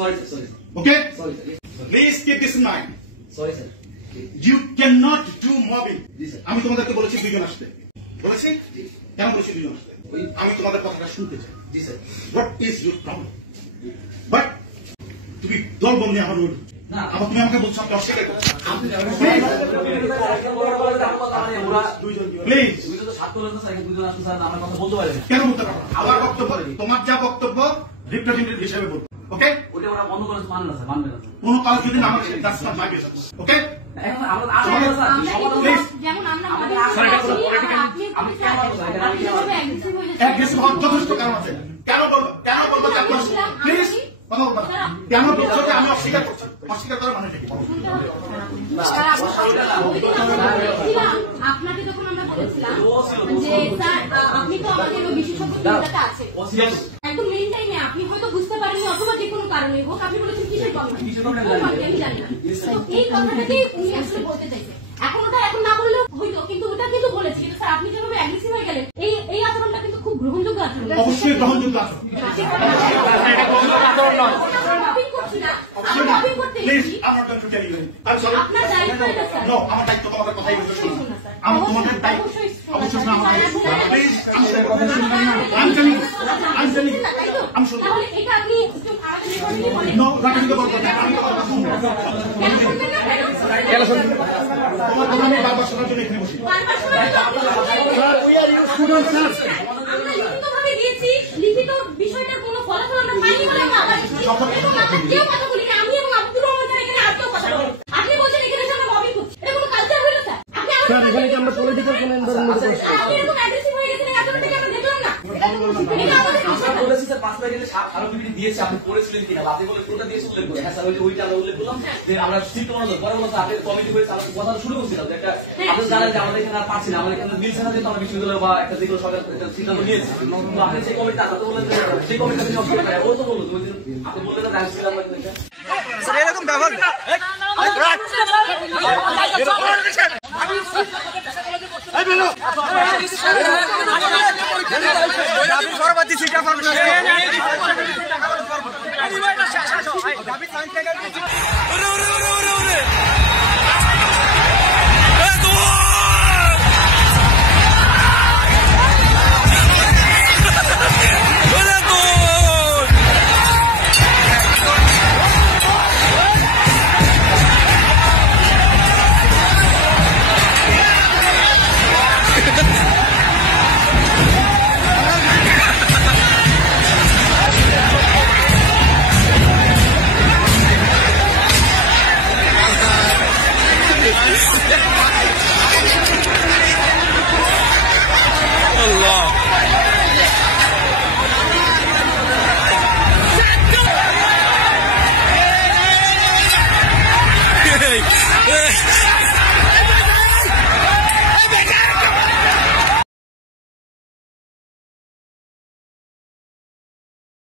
Sorry, sir. Okay? Sorry, sir. Please keep this in mind. Sorry, sir. You cannot do mobbing. G sir. আমি তোমাদেরকে বলেছি দুজন আসতে। বলেছি? কেন বলেছি দুজন আসতে? আমি তোমাদের কথাটা শুনতে চাই। জি sir. What is your problem? But তুমি দল বন্ধে আমার রোড। না, আবার তুমি আমাকে বলছো আপনি অস্বীকার করছেন। প্লিজ কেন বলতে পারো? আমার বক্তব্য তোমার যা বক্তব্য রিপ্রেজেন্টেটিভ হিসেবে বলবো। ওকে? কোন কাজ যদি না আমাকে that's not my business. Okay? Aggressive হওয়ার যথেষ্ট কারণ আছে। কেন বলবো যে আপনি প্লিজ কথা বলবো না। কেন বলছো যে আমি অস্বীকার করছি? অস্বীকার করার মানে কি? আপনাকে যখন আমরা বলেছিলাম যে স্যার আপনি তো আমাদের বিশেষজ্ঞ আছে একদম মেইন টাইমে আপনি হয়তো বুঝতে পারেননি অথবা যে কোনো কারণে হোক আপনি বলেছেন কিসের কথা আমি জানি না। তো এই কথাটাকে উনি আসলে বলতে চাইছেন। এখন ওটা এখন না বললেও হইতো, কিন্তু ওটা কিন্তু বলেছি। কিন্তু স্যার আপনি যেভাবে অ্যাগ্রেসিভ হয়ে গেলেন এই আচরণটা কিন্তু খুব গ্রহণযোগ্য আচরণ। অবশ্যই গ্রহণযোগ্য আচরণ। প্লিজ আমার জন্য টেল ইউ আমি সরি আপনার দায়িত্ব এটা স্যার। নো আমার দায়িত্ব তোমাদের কথাই বলতে শুনুন। আমার তোমাদের দায়িত্ব অবশ্যই না আমার প্লিজ আমি টেলিং আমি শুনুন। তাহলে এটা আপনি আমাদের রেকর্ডিংয়ে বলেন। নো রাখতে বলবো না আমি তোমার কথা শুনবো। কেন শুনবেন না? কেন শুনবেন? তোমার কথা আমি বারবার শোনার জন্য এখানে বসি। বারবার শোনার sir we are you student sir. আমরা লিখিতভাবে দিয়েছি, লিখিত বিষয়টার কোনো ফলাফল আমরা পাইনি বলে আমরা আবার কেউ কথা বলি না। আমি এবং আব্দুর রহমান স্যার এখানে আর কেউ কথা বলি। আপনি বলছেন এখানে আমরা মবিং করছি, এটা কোনো কালচার হলো স্যার? আপনি স্যার এখানে কি আমরা পলিটিক্যাল কোন এন্ডারমেন্ট করছি? আপনি এরকম অ্যাগ্রেসিভ হয়ে গেছেন, এতটা থেকে আমরা দেখলাম না। এটা আমাদের আমরা বলেছি স্যার 5 মিনিটে স্মারকলিপি দিয়েছি, আপনি পড়েছিলেন কিনা বাদে বলে কোনটা দিয়েছে উল্লেখ করুন। হ্যাঁ স্যার ওইটা আমরা উল্লেখ করলাম যে আমরা সিট মনোযোগ পরে বলতে আপনি কমিটি করে আমরা কথা শুরু করছিলাম যে একটা আপনি জানেন যে আমাদের এখানে আর পারছি না, আমাদের এখানে মিলছে না, যেহেতু আমরা বিশ্ববিদ্যালয় বা একটা যেগুলো সরকার সিদ্ধান্ত নিয়েছে। তো আপনি সেই কমিটি তো বললেন যে সেই কমিটি আপনি সবসময় ও তো বলুন আপনি বললেন না জানছিলাম স্যার এরকম ব্যবহার সর্বাধিক